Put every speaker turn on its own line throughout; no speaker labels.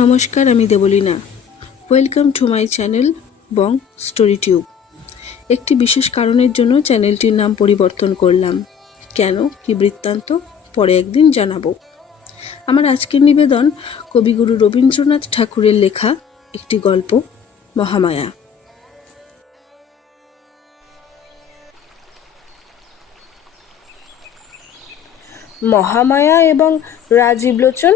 নমস্কার, আমি Debalina. Welcome to my channel Bong story tube একটি বিশেষ কারণের জন্য চ্যানেলটির নাম পরিবর্তন করলাম। কেন? কি বৃত্তান্ত? পরে একদিন জানাব। আমার আজকের নিবেদন কবিগুরু রবীন্দ্রনাথ ঠাকুরের লেখা একটি গল্প, মহামায়া। মহামায়া এবং রাজীব লোচন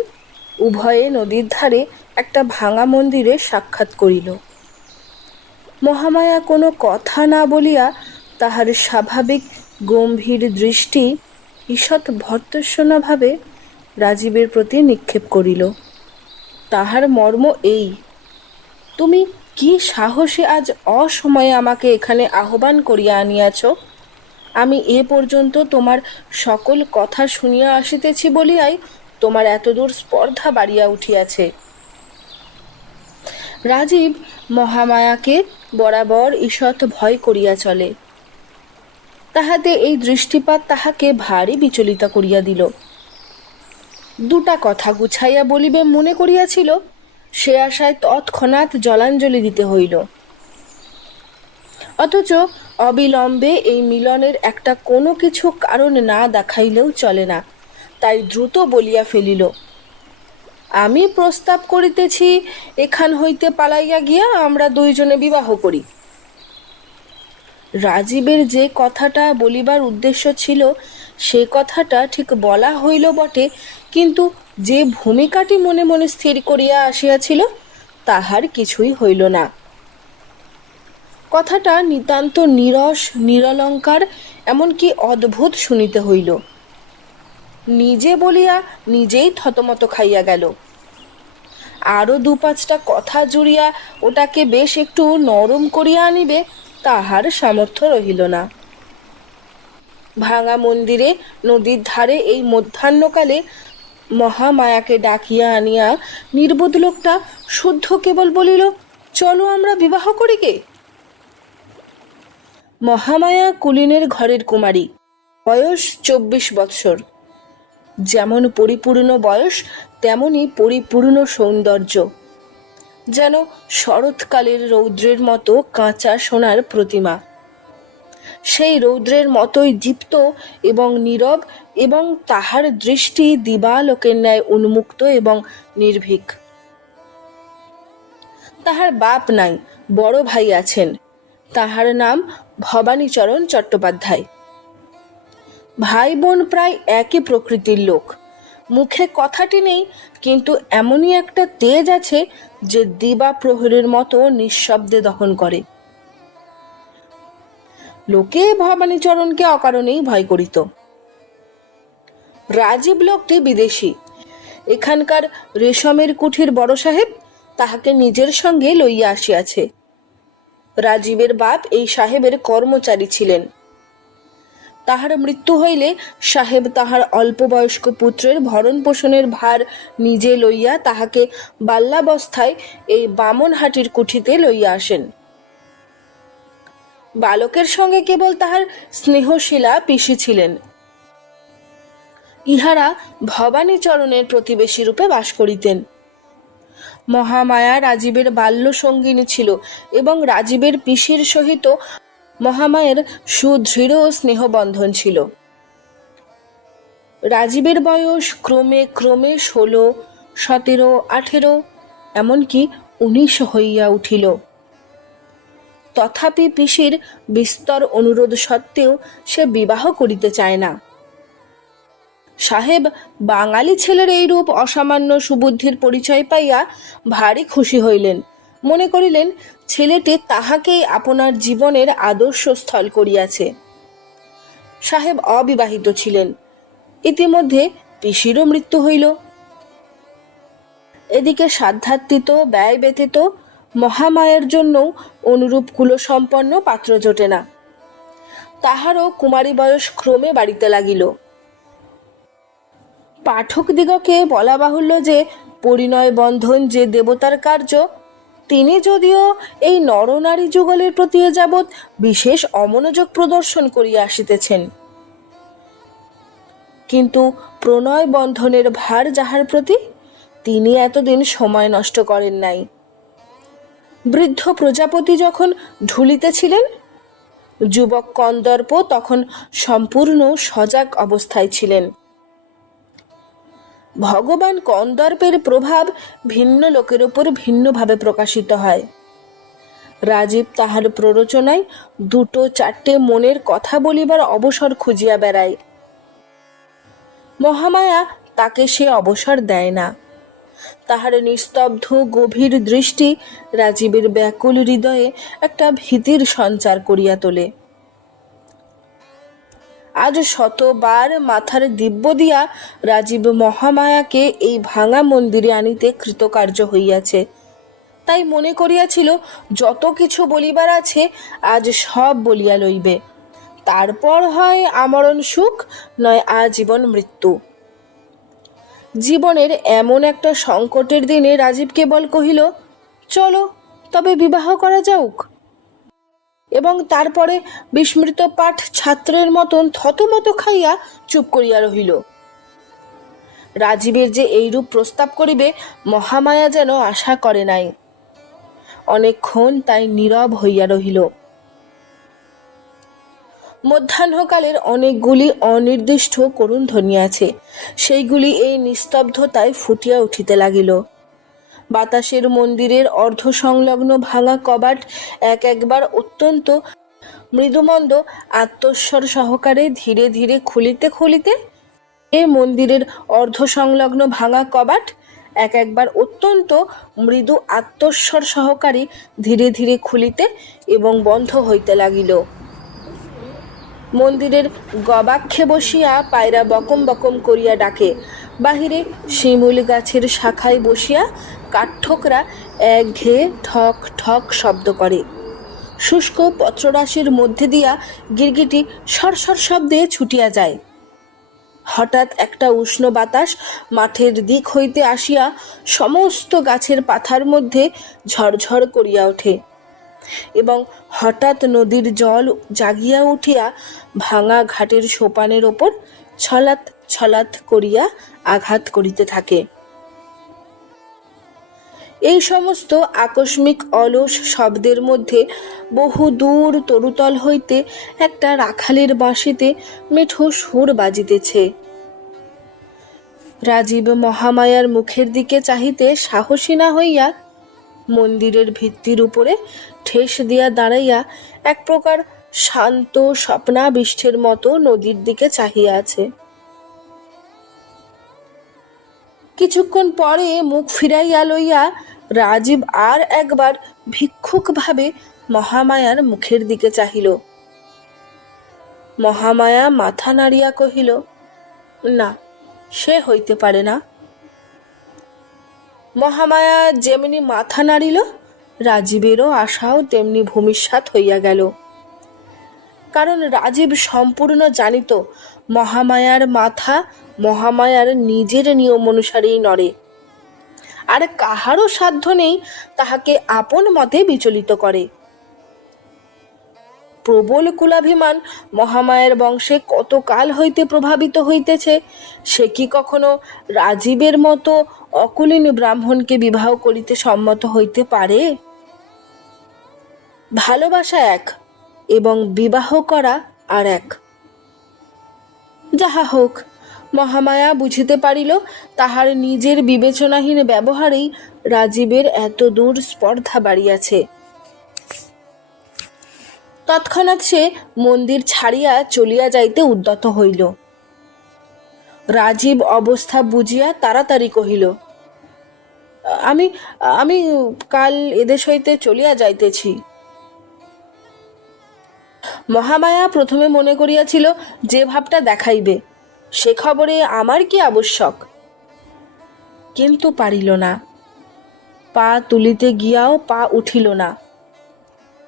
উভয়ে নদীর ধারে একটা ভাঙা মন্দিরে সাক্ষাৎ করিল। মহামায়া কোনো কথা না বলিয়া তাহার স্বাভাবিক গম্ভীর দৃষ্টি ঈষৎ ভর্তস্বনাভাবে রাজীবের প্রতি নিক্ষেপ করিল। তাহার মর্ম এই, তুমি কি সাহসে আজ অসময়ে আমাকে এখানে আহ্বান করিয়া আনিয়াছ? আমি এ পর্যন্ত তোমার সকল কথা শুনিয়া আসিতেছি বলিয়াই তোমার এতদূর স্পর্ধা বাড়িয়া উঠিয়াছে। রাজীব মহামায়াকে বরাবর ঈষৎ ভয় করিয়া চলে। তাহাতে এই দৃষ্টিপাত তাহাকে ভারী বিচলিত করিয়া দিল। দুটা কথা গুছাইয়া বলিবে মনে করিয়াছিল, সে আশায় তৎক্ষণাৎ জলাঞ্জলি দিতে হইল। অথচ অবিলম্বে এই মিলনের একটা কোনো কিছু কারণ না দেখাইলেও চলে না। তাই দ্রুত বলিয়া ফেলিল, আমি প্রস্তাব করিতেছি, এখান হইতে পালাইয়া গিয়া আমরা দুইজনে বিবাহ করি। রাজীবের যে কথাটা বলিবার উদ্দেশ্য ছিল, সে কথাটা ঠিক বলা হইল বটে, কিন্তু যে ভূমিকাটি মনে মনে স্থির করিয়া আসিয়াছিল, তাহার কিছুই হইল না। কথাটা নিতান্ত নিরস, নিরলঙ্কার, এমনকি অদ্ভুত শুনিতে হইল। নিজে বলিয়া নিজেই থতমত খাইয়া গেল। আরও দু পাঁচটা কথা জুড়িয়া ওটাকে বেশ একটু নরম করিয়া আনিবে, তাহার সামর্থ্য রহিল না। ভাঙা মন্দিরে নদীর ধারে এই মধ্যাহ্নকালে মহামায়াকে ডাকিয়া আনিয়া নির্বোধ লোকটা শুদ্ধ কেবল বলিল, চলো আমরা বিবাহ করি কে মহামায়া কুলিনের ঘরের কুমারী, বয়স চব্বিশ বৎসর। যেমন পরিপূর্ণ বয়স, তেমনি পরিপূর্ণ সৌন্দর্য। যেন শরৎকালের রৌদ্রের মতো কাঁচা সোনার প্রতিমা। সেই রৌদ্রের মতোই দীপ্ত এবং নীরব এবং তাহার দৃষ্টি দিবালোকের ন্যায় উন্মুক্ত এবং নির্ভীক। তাহার বাপ নাই, বড় ভাই আছেন। তাহার নাম ভবানীচরণ চট্টোপাধ্যায়। ভাই বোন প্রায় একই প্রকৃতির লোক। মুখে কথাটি নেই, কিন্তু এমনই একটা তেজ আছে যে দিবা প্রহরের মতো নিঃশব্দে দহন করে। লোকে ভবানীচরণকে অকারণেই ভয় করিত। রাজীব লোকটি বিদেশি। এখানকার রেশমের কুঠির বড় সাহেব তাহাকে নিজের সঙ্গে লইয়া আসিয়াছে। রাজীবের বাপ এই সাহেবের কর্মচারী ছিলেন। তাহার মৃত্যু হইলে সাহেব তাহার অল্প বয়স্ক পুত্রের ভরণ পোষণের ভার নিজে লইয়া তাহাকে বাল্যাবস্থায় এই বামনহাটির কুঠিতে লইয়া আসেন। বালকের সঙ্গে কেবল তাহার স্নেহশীলা পিসি ছিলেন। ইহারা ভবানীচরণের প্রতিবেশী রূপে বাস করিতেন। মহামায়া রাজীবের বাল্য সঙ্গিনী ছিল এবং রাজীবের পিসির সহিত মহামায়ের সুদৃঢ় স্নেহবন্ধন ছিল। রাজীবের বয়স ক্রমে ক্রমে ষোলো, সতেরো, আঠেরো, এমনকি উনিশ হইয়া উঠিল। তথাপি পিসির বিস্তর অনুরোধ সত্ত্বেও সে বিবাহ করিতে চায় না। সাহেব বাঙালি ছেলের এইরূপ অসামান্য সুবুদ্ধির পরিচয় পাইয়া ভারী খুশি হইলেন। মনে করিলেন, ছেলেটি তাহাকেই আপনার জীবনের আদর্শ স্থল করিয়াছে। সাহেব অবিবাহিত ছিলেন। ইতিমধ্যে পিসিরও মৃত্যু হইল। এদিকে সাধ্যাত্মিত ব্যয় ব্যতীত, মহামায়ের জন্য অনুরূপ কুলসম্পন্ন পাত্র জোটে না। তাহারও কুমারী বয়স ক্রমে বাড়িতে লাগিল। পাঠকদিগকে বলা বাহুল্য যে পরিণয় বন্ধন যে দেবতার কার্য তিনি যদিও এই নরনারী যুগলের প্রতি যাবৎ বিশেষ অমনোযোগ প্রদর্শন করিয়া আসিতেছেন। কিন্তু প্রণয় বন্ধনের ভার যাহার প্রতি, তিনি এতদিন সময় নষ্ট করেন নাই। বৃদ্ধ প্রজাপতি যখন ঢুলিতেছিলেন, যুবক কন্দর্প তখন সম্পূর্ণ সজাগ অবস্থায় ছিলেন। ভগবান কন্দর্পের প্রভাব ভিন্ন লোকের উপর ভিন্নভাবে প্রকাশিত হয়। রাজীব তাহার প্ররোচনায় দুটো চারটে মনের কথা বলিবার অবসর খুঁজিয়া বেড়ায়। মহামায়া তাকে সে অবসর দেয় না। তাহার নিস্তব্ধ, গভীর দৃষ্টি রাজীবের ব্যাকুল হৃদয়ে একটা ভীতির সঞ্চার করিয়া তোলে। আজ শতবার মাথার দিব্য দিয়া রাজীব মহামায়াকে এই ভাঙা মন্দিরে আনিতে কৃতকার্য হইয়াছে। তাই মনে করিয়াছিল, যত কিছু বলিবার আছে, আজ সব বলিয়া লইবে। তারপর হয় আমরণ সুখ, নয় আজীবন মৃত্যু। জীবনের এমন একটা সংকটের দিনে রাজীব কেবল কহিল, চলো, তবে বিবাহ করা যাউক। এবং তারপরে বিস্মৃত পাঠ ছাত্রের মতন থতমত খাইয়া চুপ করিয়া রহিল। রাজীবের যে এইরূপ প্রস্তাব করিবে, মহামায়া যেন আশা করে নাই। অনেকক্ষণ তাই নীরব হইয়া রহিল। মধ্যাহ্নকালের অনেকগুলি অনির্দিষ্ট করুণ ধ্বনি আছে। সেইগুলি এই নিস্তব্ধতায় ফুটিয়া উঠিতে লাগিল। বাতাসের মন্দিরের অর্ধ সংলগ্ন ভাঙা কবাট এক একবার অত্যন্ত মৃদুমন্দ আত্মস্বর সহকারে ধীরে ধীরে খুলিতে খুলিতে এ মন্দিরের অর্ধ সংলগ্ন ভাঙা কবাট এক একবার অত্যন্ত মৃদু আত্মস্বর সহকারে ধীরে ধীরে খুলিতে এবং বন্ধ হইতে লাগিল। মন্দিরের গবাক্ষে বসিয়া পায়রা বকম বকম করিয়া ডাকে। বাহিরে শিমুল গাছের শাখায় বসিয়া কাঠঠোকরা একঘেয়ে ঠক ঠক শব্দ করে। শুষ্ক পত্ররাশির মধ্যে দিয়া গিরগিটি সরসর শব্দে ছুটিয়া যায়। হঠাৎ একটা উষ্ণ বাতাস মাঠের দিক হইতে আসিয়া সমস্ত গাছের পাথার মধ্যে ঝরঝর করিয়া ওঠে এবং হঠাৎ নদীর জল জাগিয়া উঠিয়া ভাঙা ঘাটের সোপানের ওপর ছলাৎ ছলাৎ করিয়া আঘাত করিতে থাকে। এই সমস্ত আকস্মিক অলস শব্দের মধ্যে বহু দূর তরুতল হইতে একটা রাখালের বাঁশিতে মেঠো সুর বাজিতেছে। রাজীব মহামায়ার মুখের দিকে চাহিতে সাহসী না হইয়া মন্দিরের ভিত্তির উপরে ঠেস দিয়া দাঁড়াইয়া এক প্রকার শান্ত স্বপ্নাবিষ্টের মতো নদীর দিকে চাহিয়া আছে। কিছুক্ষণ পরে মুখ ফিরাইয়া লইয়া রাজীব আর একবার ভিক্ষুকভাবে মহামায়ার মুখের দিকে চাহিল। মহামায়া মাথা নাড়িয়া কহিল, না, সে হইতে পারে না। মহামায়া যেমনি মাথা নাড়িল, রাজীবেরও আশাও তেমনি ভূমিষ্যাত হইয়া গেল। কারণ রাজীব সম্পূর্ণ জানিত মহামায়ার মাথা মহামায়ার নিজের নিয়ম অনুসারেই নড়ে। আর কাহারও সাধ্য নেই তাহাকে আপন মতে বিচলিত করে। প্রবল কুলাভিমান মহামায়ের বংশে কত কাল হইতে প্রভাবিত হইতেছে, সে কি কখনো রাজীবের মতো অকুলীন ব্রাহ্মণকে বিবাহ করিতে সম্মত হইতে পারে? ভালোবাসা এক এবং বিবাহ করা আর এক। যাহা হোক মহামায়া বুঝিতে পারিল, তাহার নিজের বিবেচনাহীন ব্যবহারেই রাজীবের এত দূর স্পর্ধা বাড়িয়াছে। তৎক্ষণাৎ সে মন্দির ছাড়িয়া চলিয়া যাইতে উদ্যত হইল। রাজীব অবস্থা বুঝিয়া তাড়াতাড়ি কহিল, আমি আমি কাল এদেশ হইতে চলিয়া যাইতেছি। মহামায়া প্রথমে মনে করিয়াছিল, যে ভাবটা দেখাইবে সে খবরে আমার কি আবশ্যক? কিন্তু পারিল না। পা তুলিতে গিয়াও পা উঠিল না।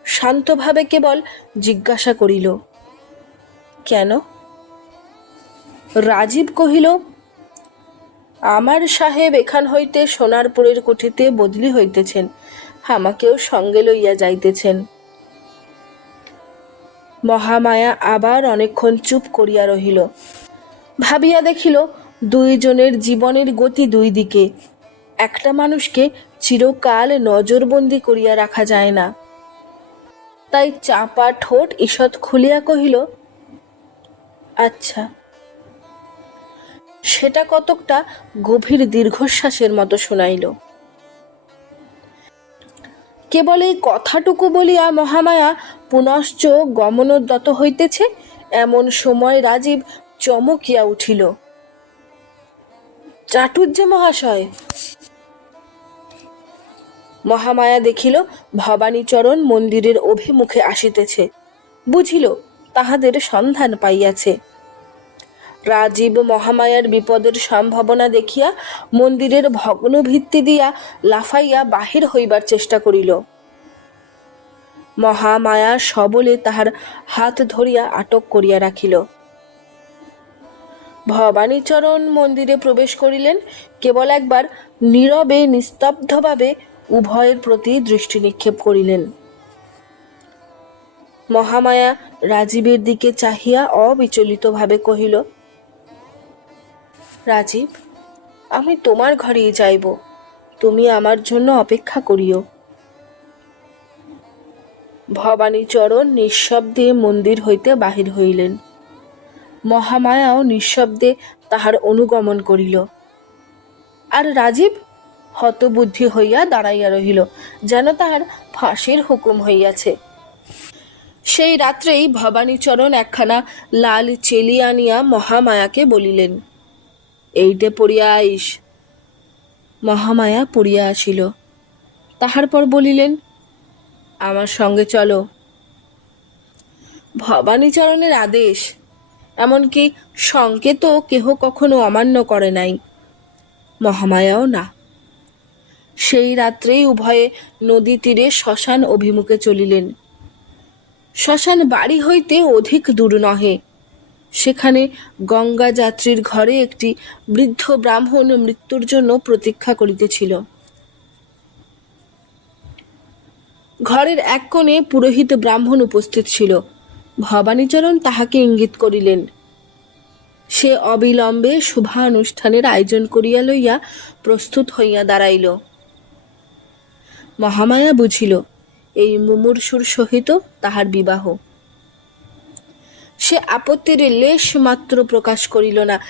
শান্তভাবে কেবল জিজ্ঞাসা করিল, কেন? রাজীব কহিল, আমার সাহেব এখান হইতে সোনারপুরের কুঠিতে বদলি হইতেছেন। আমাকেও সঙ্গে লইয়া যাইতেছেন। মহামায়া আবার অনেকক্ষণ চুপ করিয়া রহিল। ভাবিয়া দেখিল, দুইজনের জীবনের গতি দুই দিকে। একটা মানুষকে চিরকাল নজরবন্দি করিয়া রাখা যায় না। তাই চাপা ঠোঁট ঈষৎ খুলিয়া কহিল আচ্ছা। সেটা কতকটা গভীর দীর্ঘশ্বাসের মতো শোনাইল। কেবল এই কথাটুকু বলিয়া মহামায়া পুনশ্চ গমনোদ্যত হইতেছে, এমন সময় রাজীব চমকিয়া উঠিল। চাটুর্য মহাশয়। মহামায়া দেখিল, ভবানীচরণ মন্দিরের অভিমুখে আসিতেছে। বুঝিল, তাহাদের সন্ধান পাইয়াছে। রাজীব মহামায়ার বিপদের সম্ভাবনা দেখিয়া মন্দিরের ভগ্ন ভিত্তি দিয়া লাফাইয়া বাহির হইবার চেষ্টা করিল। মহামায়া সবলে তাহার হাত ধরিয়া আটক করিয়া রাখিল। ভবানীচরণ মন্দিরে প্রবেশ করিলেন। কেবল একবার নীরবে, নিস্তব্ধভাবে উভয়ের প্রতি দৃষ্টি নিক্ষেপ করিলেন। মহামায়া রাজীবের দিকে চাহিয়া অবিচলিতভাবে কহিল, রাজীব, আমি তোমার ঘরেই যাইব। তুমি আমার জন্য অপেক্ষা করিও। ভবানীচরণ নিঃশব্দে মন্দির হইতে বাহির হইলেন। মহামায়াও নিঃশব্দে তাহার অনুগমন করিল। আর রাজীব হতবুদ্ধি হইয়া দাঁড়াইয়া রহিল, যেন তাহার ফাঁসির হুকুম হইয়াছে। সেই রাত্রেই ভবানীচরণ একখানা লাল চেলি আনিয়া মহামায়াকে বলিলেন, এইটে পড়িয়া আইস। মহামায়া পড়িয়া আসিল। তাহার পর বলিলেন, আমার সঙ্গে চলো। ভবানীচরণের আদেশ এমনকি সংকেতও কেহ কখনো অমান্য করে নাই। মহামায়াও না। সেই রাত্রেই উভয়ে নদী তীরে শ্মশান অভিমুখে চলিলেন। শ্মশান বাড়ি হইতে অধিক দূর নহে। সেখানে গঙ্গা যাত্রীর ঘরে একটি বৃদ্ধ ব্রাহ্মণ মৃত্যুর জন্য প্রতীক্ষা করিতেছিল। ঘরের এক কোণে পুরোহিত ব্রাহ্মণ উপস্থিত ছিল। ভবানীচরণ তাহাকে ইঙ্গিত করিলেন। সে অবিলম্বে শুভানুষ্ঠানের আয়োজন করিয়া লইয়া প্রস্তুত হইয়া দাঁড়াইল। মহামায়া বুঝিল, এই মুমূর্ষুর সহিত তাহার বিবাহ। সে আপত্তির লেশ মাত্র প্রকাশ করিল না।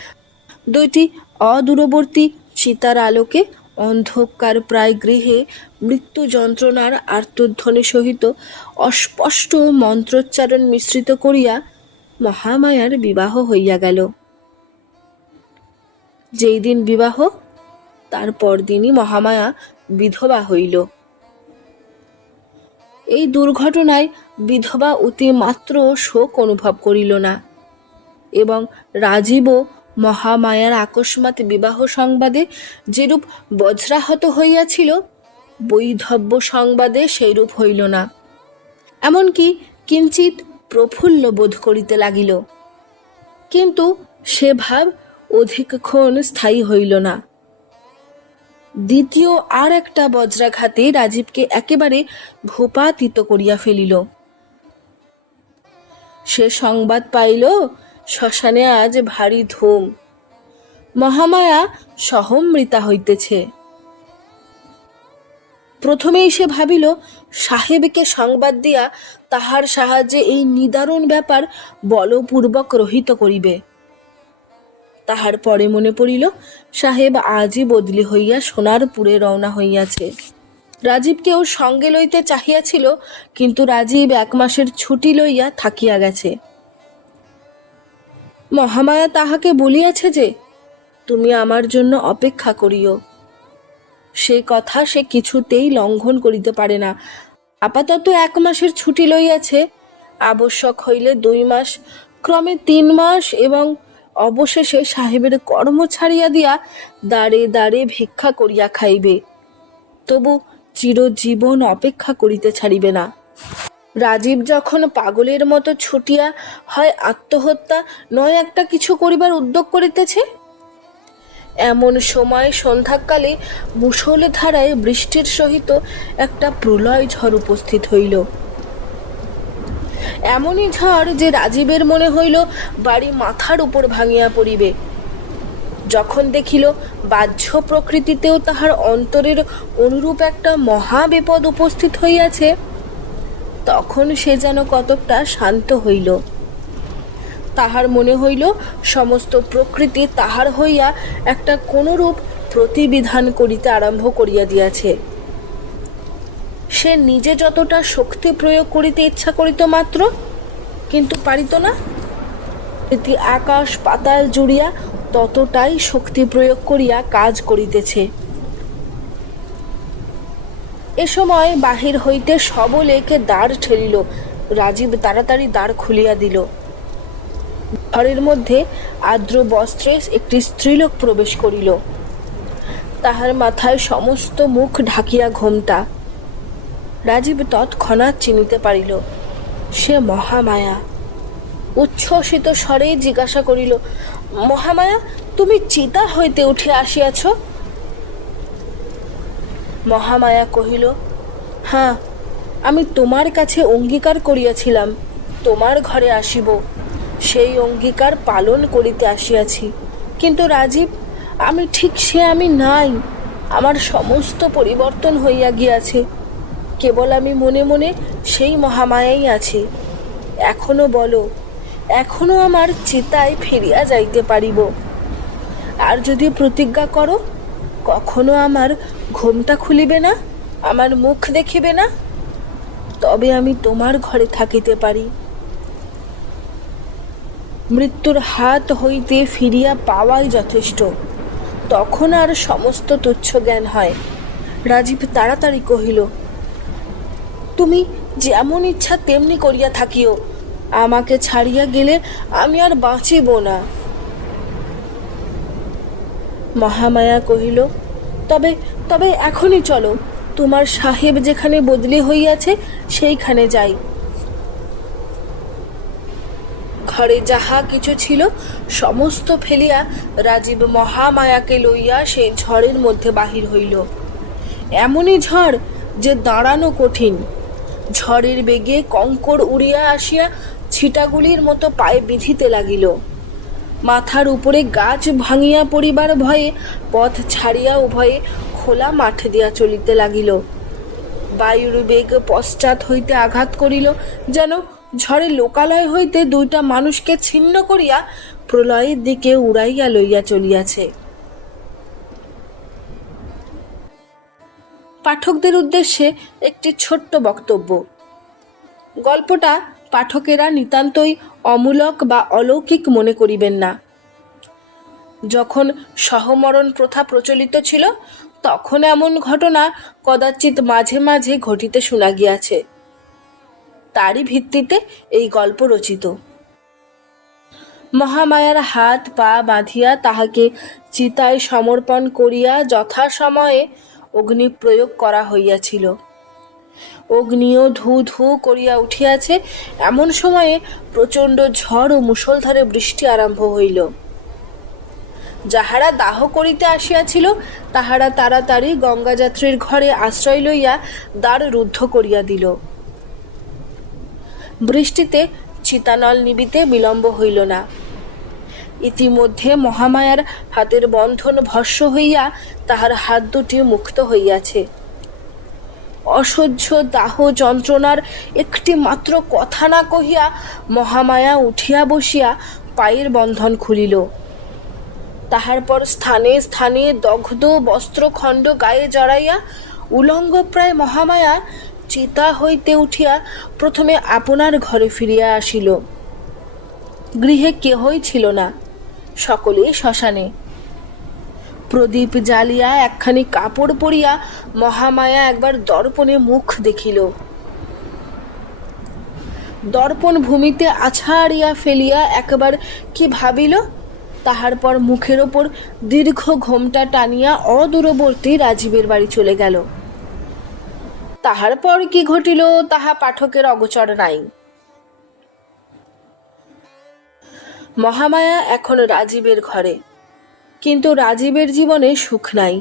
দুইটি অদূরবর্তী চিতার আলোকে অন্ধকার প্রায় গৃহে মৃত্যু যন্ত্রণার আর্তধ্বনি সহিত অস্পষ্ট মন্ত্রোচ্চারণ মিশ্রিত করিয়া মহামায়ার বিবাহ হইয়া গেল। যেই দিন বিবাহ, তার পরদিনই মহামায়া বিধবা হইল। এই দুর্ঘটনায় বিধবা অতিমাত্র শোক অনুভব করিল না এবং রাজীবও মহামায়ার আকস্মাত বিবাহ সংবাদে যেরূপ বজ্রাহত হইয়াছিল, বৈধব্য সংবাদে সেইরূপ হইল না। এমনকি কিঞ্চিত প্রফুল্ল বোধ করিতে লাগিল। কিন্তু সে ভাব অধিকক্ষণ স্থায়ী হইল না। দ্বিতীয় আর একটা বজ্রাঘাতে রাজীবকে একেবারে ভূপাতিত করিয়া ফেলিল। সে সংবাদ পাইল শ্মশানে আজ ভারী ধুম। মহামায়া সহমৃতা হইতেছে। প্রথমেই সে ভাবিল, সাহেবকে সংবাদ দিয়া তাহার সাহায্যে এই নিদারুণ ব্যাপার বলপূর্বক রহিত করিবে। তাহার পরে মনে পড়িল, সাহেব আজই বদলি হইয়া সোনারপুরে রওনা হইয়াছে। রাজীবকেও সঙ্গে লইতে চাহিয়াছিল, কিন্তু রাজীব এক মাসের ছুটি লইয়া থাকিয়া গেছে। মহামায়া তাহাকে বলিয়াছে যে, তুমি আমার জন্য অপেক্ষা করিও। সে কথা সে কিছুতেই লঙ্ঘন করিতে পারে না। আপাতত এক মাসের ছুটি লইয়াছে। আবশ্যক হইলে দুই মাস, ক্রমে তিন মাস এবং অবশেষে সাহেবের কর্ম ছাড়িয়া দিয়া দাঁড়ে দাঁড়ে ভিক্ষা করিয়া খাইবে। তবু চিরজীবন অপেক্ষা করিতে ছাড়িবে না। রাজীব যখন পাগলের মতো ছুটিয়া হয় আত্মহত্যা, নয় একটা কিছু করিবার উদ্যোগ করিতেছে? এমন সময় সন্ধ্যাকালে মুষলধারায় বৃষ্টির সহিত একটা প্রলয় ঝড় উপস্থিত হইল। এমনই ঝড় যে রাজীবের মনে হইল বাড়ি মাথার উপর ভাঙিয়া পড়িবে। যখন দেখিল বাহ্য প্রকৃতিতেও তাহার অন্তরের অনুরূপ একটা মহা বিপদ উপস্থিত হইয়াছে তখন সে যেন কতকটা শান্ত হইল। তাহার মনে হইল, সমস্ত প্রকৃতি তাহার হইয়া একটা কোনরূপ প্রতিবিধান করিতে আরম্ভ করিয়া দিয়াছে। সে নিজে যতটা শক্তি প্রয়োগ করিতে ইচ্ছা করিত মাত্র, কিন্তু পারিত না। প্রকৃতি আকাশ পাতাল জুড়িয়া ততটাই শক্তি প্রয়োগ করিয়া কাজ করিতেছে। এ সময় বাহির হইতে সবলেকে দ্বার ঠেলিল। রাজীব তাড়াতাড়ি দ্বার খুলিয়া দিল। ঘরের মধ্যে আর্দ্র বস্ত্রে একটি স্ত্রীলোক প্রবেশ করিল। তাহার মাথায় সমস্ত মুখ ঢাকিয়া ঘোমটা। রাজীব তৎক্ষণাৎ চিনিতে পারিল, সে মহামায়া। উচ্ছ্বসিত স্বরে জিজ্ঞাসা করিল, মহামায়া, তুমি চিতা হইতে উঠে আসিয়াছ? মহামায়া কহিল হ্যাঁ আমি তোমার কাছে অঙ্গীকার করিয়াছিলাম, তোমার ঘরে আসিব। সেই অঙ্গীকার পালন করিতে আসিয়াছি। কিন্তু রাজীব, আমি ঠিক সে আমি নাই, আমার সমস্ত পরিবর্তন হইয়া গিয়াছে। কেবল আমি মনে মনে সেই মহামায়াই আছি। এখনও বলো, এখনও আমার চিতায় ফিরিয়া যাইতে পারিব। আর যদি প্রতিজ্ঞা করো কখনো আমার ঘোমটা খুলিবে না? আমার মুখ দেখিবে না? তবে আমি তোমার ঘরে থাকিতে পারি। মৃত্যুর হাত হইতে ফিরিয়া পাওয়াই যথেষ্ট। তখন আর সমস্ত তুচ্ছ জ্ঞান হয়। রাজীব তাড়াতাড়ি কহিল, তুমি যেমন ইচ্ছা তেমনি করিয়া থাকিও। আমাকে ছাড়িয়া গেলে আমি আর বাঁচিব না। মহামায়া কহিল, তবে তবে এখনই চলো। তোমার সাহেব যেখানে বদলি হইয়াছে, সেইখানে যাই। ঘরে যাহা কিছু ছিল, সমস্ত ফেলিয়া রাজীব মহামায়াকে লইয়া সে ঝড়ের মধ্যে বাহির হইল। এমনই ঝড় যে দাঁড়ানো কঠিন। ঝড়ের বেগে কঙ্কর উড়িয়া আসিয়া ছিটাগুলির মতো পায়ে বিঁধিতে লাগিল। মাথার উপরে গাছ ভাঙিয়া পড়িবার ভয়ে পথ ছাড়িয়া উভয়ে খোলা মাঠ দিয়া চলিতে লাগিল। বায়ুর বেগ পশ্চাৎ হইতে আঘাত করিল, যেন ঝড়ে লোকালয় হইতে দুইটা মানুষকে ছিন্ন করিয়া প্রলয়ের দিকে উড়াইয়া লইয়া চলিয়াছে। পাঠকদের উদ্দেশ্যে একটি ছোট্ট বক্তব্য। গল্পটা পাঠকেরা নিতান্তই অমূলক বা অলৌকিক মনে করিবেন না। যখন সহমরণ প্রথা প্রচলিত ছিল, তখন এমন ঘটনা কদাচিৎ মাঝে মাঝে ঘটিতে শোনা গিয়াছে। তারই ভিত্তিতে এই গল্প রচিত। মহামায়ার হাত পা বাঁধিয়া তাহাকে চিতায় সমর্পণ করিয়া যথাসময়ে অগ্নি প্রয়োগ করা হইয়াছিল। অগ্নিও ধু ধু করিয়া উঠিয়াছে। এমন সময়ে প্রচণ্ড ঝড় ও মুষলধারে বৃষ্টি আরম্ভ হইল। যাহারা দাহ করিতে আসিয়াছিল, তাহারা তাড়াতাড়ি গঙ্গাযাত্রীর ঘরে আশ্রয় লইয়া দ্বার রুদ্ধ করিয়া দিল। বৃষ্টিতে চিতানল নিবিতে বিলম্ব হইল না। ইতিমধ্যে মহামায়ার হাতের বন্ধন ভস্য হইয়া তাহার হাত দুটি মুক্ত হইয়াছে। অসহ্য দাহ যন্ত্রণার একটি মাত্র কথা না কহিয়া মহামায়া উঠিয়া বসিয়া পায়ের বন্ধন খুলিল। তাহার পর স্থানে স্থানে দগ্ধ, বস্ত্রখণ্ড গায়ে জড়াইয়া উলঙ্গ প্রায় মহামায়া চিতা হইতে উঠিয়া প্রথমে আপনার ঘরে ফিরিয়া আসিল। গৃহে কেহই ছিল না। সকলেই শ্মশানে প্রদীপ জ্বালিয়া একখানি কাপড় পরিয়া মহামায়া একবার দর্পণে মুখ দেখিল। দর্পণ ভূমিতে আছাড়িয়া ফেলিয়া একবার কি ভাবিল? তাহার পর মুখের ওপর দীর্ঘ ঘোমটা টানিয়া অদূরবর্তী রাজীবের বাড়ি চলে গেল। তাহার পর কি ঘটিল তাহা পাঠকের অগোচর নাই। মহামায়া এখন রাজীবের ঘরে। কিন্তু রাজীবের জীবনে সুখ নাই।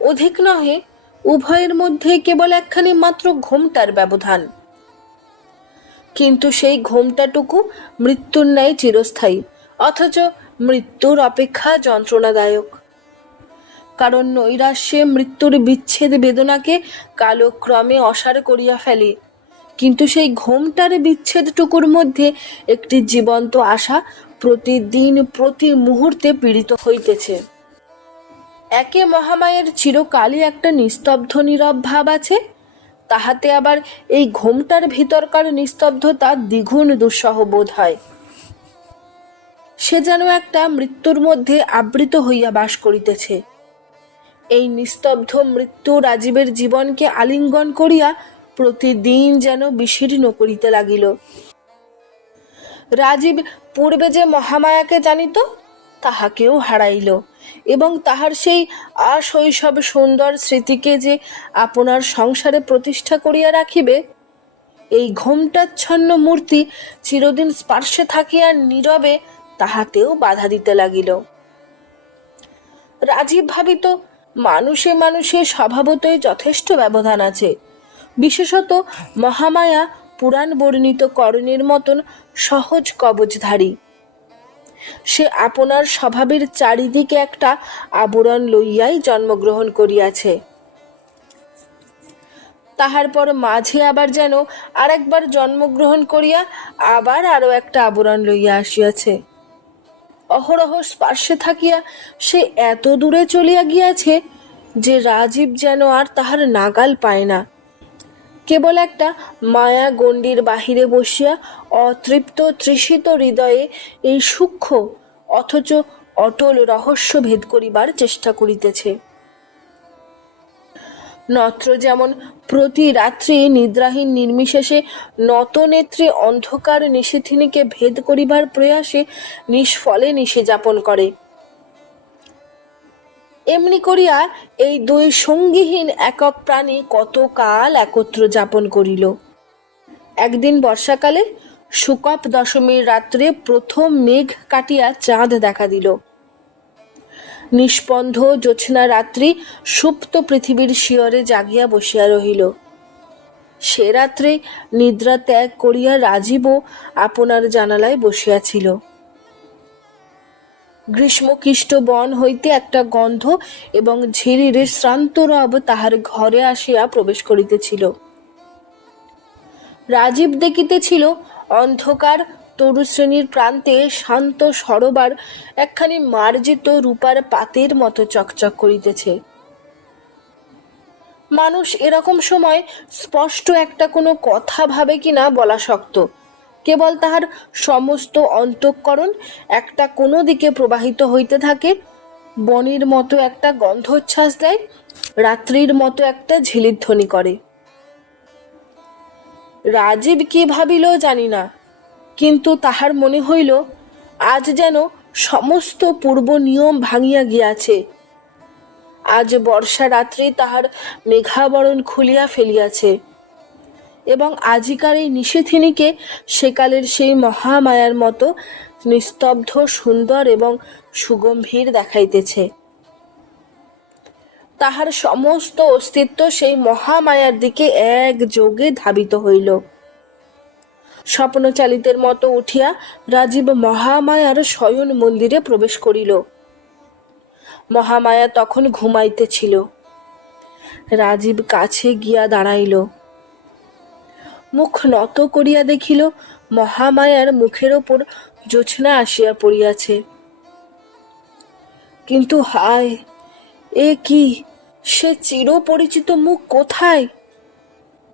অধিক নহে, উভয়ের মধ্যে কেবল একখানি মাত্র ঘোমটার ব্যবধান। কিন্তু সেই ঘোমটাটুকু মৃত্যুর ন্যায় চিরস্থায়ী, অথচ মৃত্যুর অপেক্ষা যন্ত্রণাদায়ক। কারণ নৈরাশ্যে মৃত্যুর বিচ্ছেদ বেদনাকে কালক্রমে অসার করিয়া ফেলে। কিন্তু সেই ঘোমটার বিচ্ছেদটুকুর মধ্যে একটি জীবন্ত আশা প্রতিদিন, প্রতি মুহূর্তে পীড়িত হইতেছে। একে মহামায়ের চিরকালই একটা নিস্তব্ধ নীরব ভাব আছে, তাহাতে আবার এই ঘোমটার ভিতরকার নিস্তব্ধতা দ্বিগুণ দুঃসহ বোধ হয়। সে যেন একটা মৃত্যুর মধ্যে আবৃত হইয়া বাস করিতেছে। এই নিস্তব্ধ মৃত্যু রাজীবের জীবনকে আলিঙ্গন করিয়া প্রতিদিন যেন বিশীর্ণ করিতে লাগিল। রাজীব পূর্বে যে মহামায়াকে জানিত, তাহাকেও হারাইল এবং তাহার সেই আশৈশব সুন্দর স্মৃতিকে যে আপনার সংসারে প্রতিষ্ঠা করিয়া রাখিবে, এই ঘোমটাচ্ছন্ন মূর্তি চিরদিন স্পার্শে থাকিয়া নীরবে তাহাতেও বাধা দিতে লাগিল। রাজীব ভাবিত, মানুষে মানুষে স্বভাবতই যথেষ্ট ব্যবধান আছে। বিশেষত মহামায়া পুরাণ বর্ণিত করণের মতন সহজ কবচধারী সে আপনার স্বভাবের চারিদিকে একটা আবরণ লইয়াই জন্মগ্রহণ করিয়াছে। তাহার পর মাঝে আবার যেন আর একবার জন্মগ্রহণ করিয়া আবার আরও একটা আবরণ লইয়া আসিয়াছে। অহরহ স্পার্শে থাকিয়া সে এত দূরে চলিয়া গিয়াছে যে রাজীব যেন আর তাহার নাগাল পায় না। কেবল একটা মায়া গণ্ডির বাহিরে বসিয়া অতৃপ্ত তৃষিত হৃদয়ে এই সূক্ষ্ম, অথচ অটল রহস্য ভেদ করিবার চেষ্টা করিতেছে। নত্র যেমন প্রতি রাত্রি নিদ্রাহীন নির্বিশেষে নত নেত্রে অন্ধকার নিশিথিনীকে ভেদ করিবার প্রয়াসে নিষ্ফলে নিশে যাপন করে। এমনি করিয়া এই দুই সঙ্গীহীন একক প্রাণী কতকাল একত্র যাপন করিল। একদিন বর্ষাকালে সুকপ দশমীর রাত্রে প্রথম মেঘ কাটিয়া চাঁদ দেখা দিল। নিষ্পন্ধ জ্যোৎস্না রাত্রি সুপ্ত পৃথিবীর শিয়রে জাগিয়া বসিয়া রহিল। সে রাত্রে নিদ্রা ত্যাগ করিয়া রাজীবও আপনার জানালায় বসিয়াছিল গ্রীষ্মকৃষ্ট বন হইতে একটা গন্ধ এবং ঝিরির শ্রান্ত রব তাহার ঘরে আসিয়া প্রবেশ করিতেছিল। রাজীব দেখিতেছিল, অন্ধকার তরু শ্রেণির প্রান্তে শান্ত সরোবার একখানি মার্জিত রূপার পাতের মতো চকচক করিতেছে। মানুষ এরকম সময় স্পষ্ট একটা কোনো কথা ভাবে কিনা বলা শক্ত। কেবল তাহার সমস্ত অন্তঃকরণ একটা কোনো দিকে প্রবাহিত হইতে থাকে। বনের মতো একটা গন্ধোচ্ছ্বাস দেয়, রাত্রির মতো একটা ঝিলির ধ্বনি করে। রাজীব কি ভাবিল জানি না, কিন্তু তাহার মনে হইল, আজ যেন সমস্ত পূর্ব নিয়ম ভাঙিয়া গিয়াছে। আজ বর্ষা রাত্রি তাহার মেঘাবরণ খুলিয়া ফেলিয়াছে। এবং আজিকার এই নিষেধিনীকে সেকালের সেই মহামায়ার মতো নিস্তব্ধ, সুন্দর এবং সুগম্ভীর দেখাইতেছে। তাহার সমস্ত অস্তিত্ব সেই মহামায়ার দিকে এক যোগে ধাবিত হইল। স্বপ্নচালিতের মতো উঠিয়া রাজীব মহামায়ার শয়ন মন্দিরে প্রবেশ করিল। মহামায়া তখন ঘুমাইতেছিল। রাজীব কাছে গিয়া দাঁড়াইল। মুখ নত করিয়া দেখিল, মহামায়ার মুখের ওপর জোছনা আসিয়া পড়িয়াছে। কিন্তু হায়, এ কি? সে চিরপরিচিত মুখ কোথায়?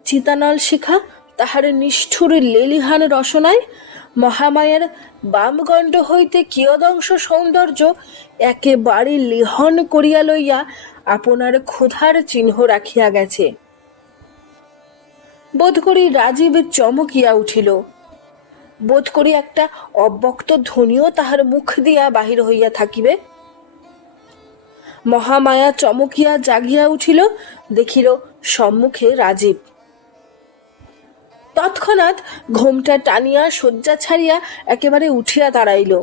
চিতানল শিখা, তাহার নিষ্ঠুর লেলিহান রসনায়, মহামায়ার বামগণ্ড হইতে কিয়দংশ সৌন্দর্য একেবারে লিহন করিয়া লইয়া, আপনার ক্ষুধার চিহ্ন রাখিয়া গেছে। বোধ করি রাজীব চমকিয়া উঠিল। বোধ করি একটা অব্যক্ত ধ্বনিও তাহার মুখ দিয়া বাহির হইয়া থাকিবে। মহামায়া চমকিয়া জাগিয়া উঠিল, দেখিল সম্মুখে রাজীব। তৎক্ষণাৎ ঘোমটা টানিয়া শয্যা ছাড়িয়া একেবারে উঠিয়া দাঁড়াইল।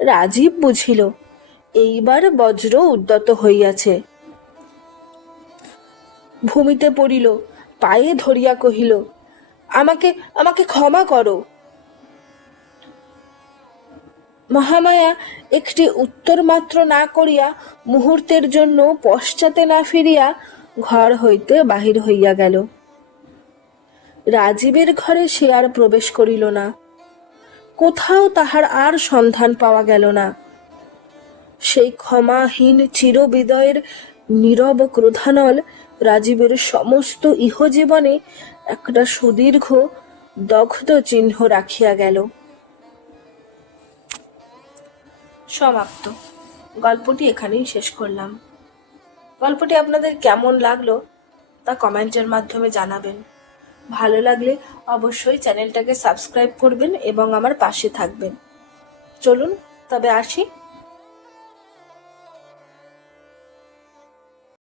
রাজীব বুঝিল, এইবার বজ্র উদ্যত হইয়াছে। ভূমিতে পড়িল, পায়ে ধরিয়া কহিল, আমাকে আমাকে ক্ষমা করো। মহামায়া একটি উত্তর মাত্র না করিয়া মুহূর্তের জন্য পশ্চাতে না ফিরিয়া ঘর হইতে বাহির হইয়া গেল। রাজীবের ঘরে সে আর প্রবেশ করিল না। কোথাও তাহার আর সন্ধান পাওয়া গেল না। সেই ক্ষমাহীন চিরবিদয়ের নীরব ক্রোধানল রাজীবের সমস্ত ইহজীবনে একটা সুদীর্ঘ দগ্ধ চিহ্ন রাখিয়া গেল। সমাপ্ত। গল্পটি এখানেই শেষ করলাম। গল্পটি আপনাদের কেমন লাগল তা কমেন্টের মাধ্যমে জানাবেন। ভালো লাগলে অবশ্যই চ্যানেলটাকে সাবস্ক্রাইব করবেন এবং আমার পাশে থাকবেন। চলুন, তবে আসি